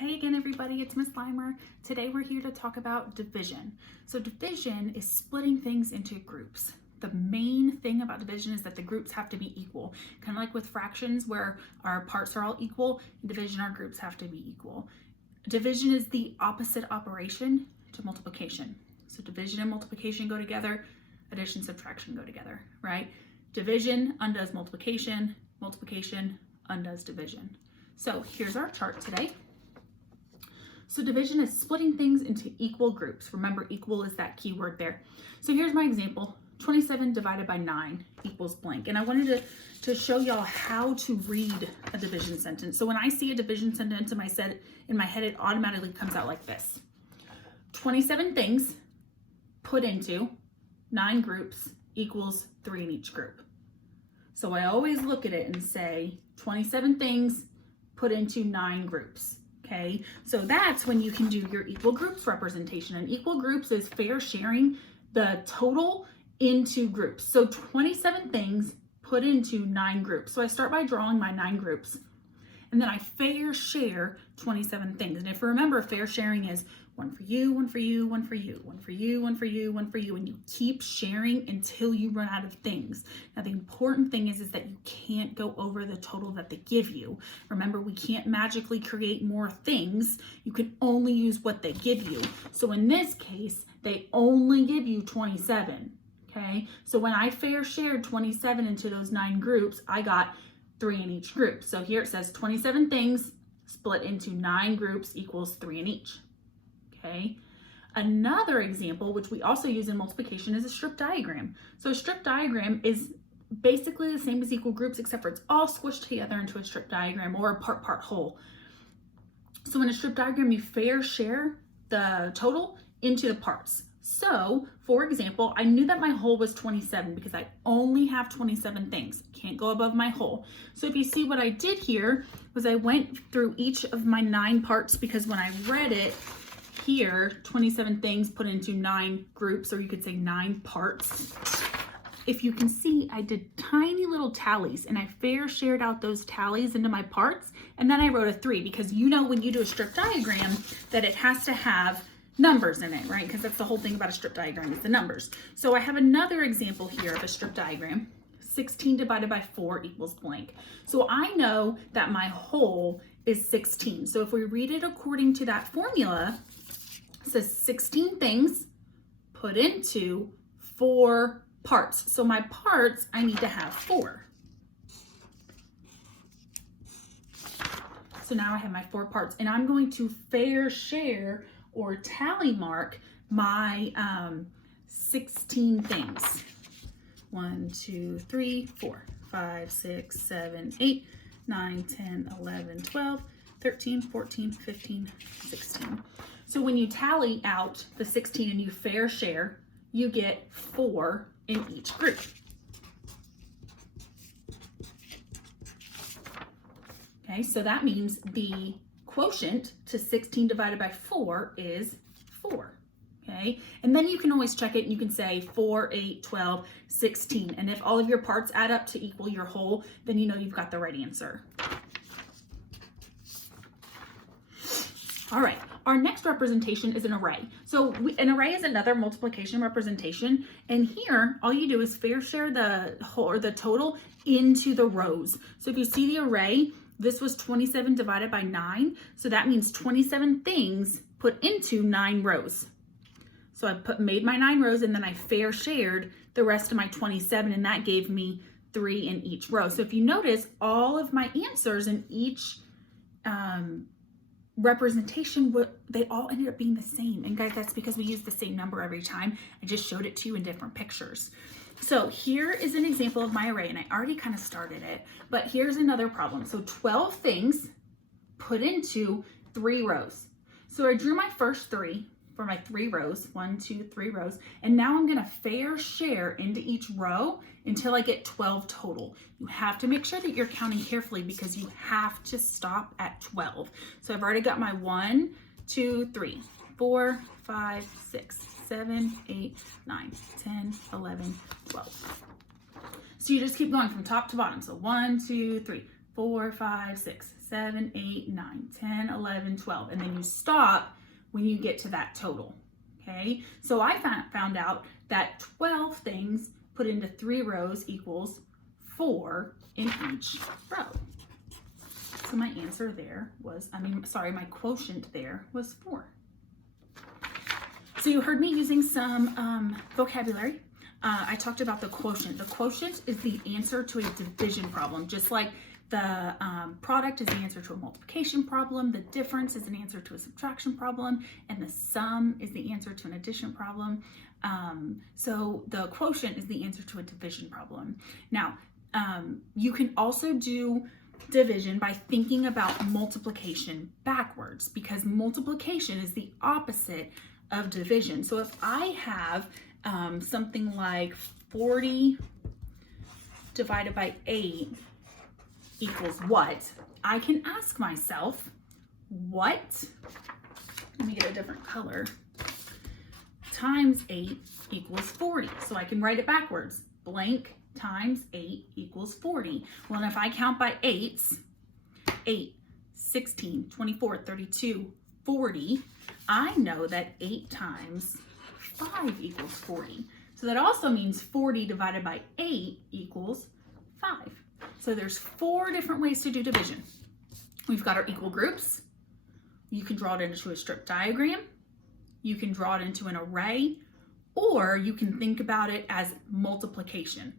Hey again, everybody, it's Miss Limer. Today we're here to talk about division. So division is splitting things into groups. The main thing about division is that the groups have to be equal. Kind of like with fractions where our parts are all equal, in division our groups have to be equal. Division is the opposite operation to multiplication. So division and multiplication go together, addition, subtraction go together, right? Division undoes multiplication, multiplication undoes division. So here's our chart today. So division is splitting things into equal groups. Remember, equal is that key word there. So here's my example. 27 divided by 9 equals blank. And I wanted to show y'all how to read a division sentence. So when I see a division sentence in my head, it automatically comes out like this. 27 things put into 9 groups equals 3 in each group. So I always look at it and say 27 things put into 9 groups. Okay, so that's when you can do your equal groups representation. And equal groups is fair sharing the total into groups. So 27 things put into 9 groups. So I start by drawing my 9 groups, and then I fair share 27 things. And if you remember, fair sharing is one for you, one for you, one for you, one for you, one for you, one for you, and you keep sharing until you run out of things. Now, the important thing is that you can't go over the total that they give you. Remember, we can't magically create more things. You can only use what they give you. So in this case, they only give you 27, okay? So when I fair shared 27 into those 9 groups, I got 3 in each group. So here it says 27 things split into 9 groups equals 3 in each. Okay. Another example, which we also use in multiplication, is a strip diagram. So a strip diagram is basically the same as equal groups, except for it's all squished together into a strip diagram or a part whole. So in a strip diagram, you fair share the total into the parts. So for example, I knew that my whole was 27 because I only have 27 things. Can't go above my whole. So if you see what I did here was I went through each of my 9 parts, because when I read it, here, 27 things put into 9 groups, or you could say 9 parts. If you can see, I did tiny little tallies, and I fair shared out those tallies into my parts, and then I wrote a 3, because you know when you do a strip diagram that it has to have numbers in it, right? Because that's the whole thing about a strip diagram, is the numbers. So I have another example here of a strip diagram. 16 divided by 4 equals blank. So I know that my whole is 16. So if we read it according to that formula, it says 16 things put into 4 parts. So my parts, I need to have 4. So now I have my 4 parts, and I'm going to fair share or tally mark my 16 things. 1, 2, 3, 4, 5, 6, 7, 8, 9, 10, 11, 12, 13, 14, 15, 16. So when you tally out the 16 and you fair share, you get 4 in each group. Okay, so that means the quotient to 16 divided by 4 is 4. Okay, and then you can always check it and you can say 4, 8, 12, 16. And if all of your parts add up to equal your whole, then you know you've got the right answer. All right, our next representation is an array. So an array is another multiplication representation. And here, all you do is fair share the whole or the total into the rows. So if you see the array, this was 27 divided by 9. So that means 27 things put into 9 rows. So I made my 9 rows, and then I fair shared the rest of my 27, and that gave me 3 in each row. So if you notice, all of my answers in each representation, they all ended up being the same. And guys, that's because we use the same number every time. I just showed it to you in different pictures. So here is an example of my array, and I already kind of started it, but here's another problem. So 12 things put into 3 rows. So I drew my first 3 for my 3 rows, 1, 2, 3 rows, and now I'm gonna fair share into each row until I get 12 total. You have to make sure that you're counting carefully because you have to stop at 12. So I've already got my 1, 2, 3, 4, 5, 6, 7, 8, 9, 10, 11, 12. So you just keep going from top to bottom. So 1, 2, 3, 4, 5, 6, 7, 8, 9, 10, 11, 12. And then you stop when you get to that total. Okay, so I found out that 12 things put into 3 rows equals 4 in each row. So my answer there was, my quotient there was 4. So you heard me using some vocabulary. I talked about the quotient. The quotient is the answer to a division problem, just like the product is the answer to a multiplication problem, the difference is an answer to a subtraction problem, and the sum is the answer to an addition problem. So the quotient is the answer to a division problem. Now, you can also do division by thinking about multiplication backwards, because multiplication is the opposite of division. So if I have something like 40 divided by 8 equals what, I can ask myself, what, let me get a different color, times 8 equals 40. So I can write it backwards. Blank times 8 equals 40. Well, and if I count by 8s, 8, 16, 24, 32, 40, I know that 8 times 5 equals 40. So that also means 40 divided by 8 equals 5. So there's 4 different ways to do division. We've got our equal groups. You can draw it into a strip diagram. You can draw it into an array, or you can think about it as multiplication.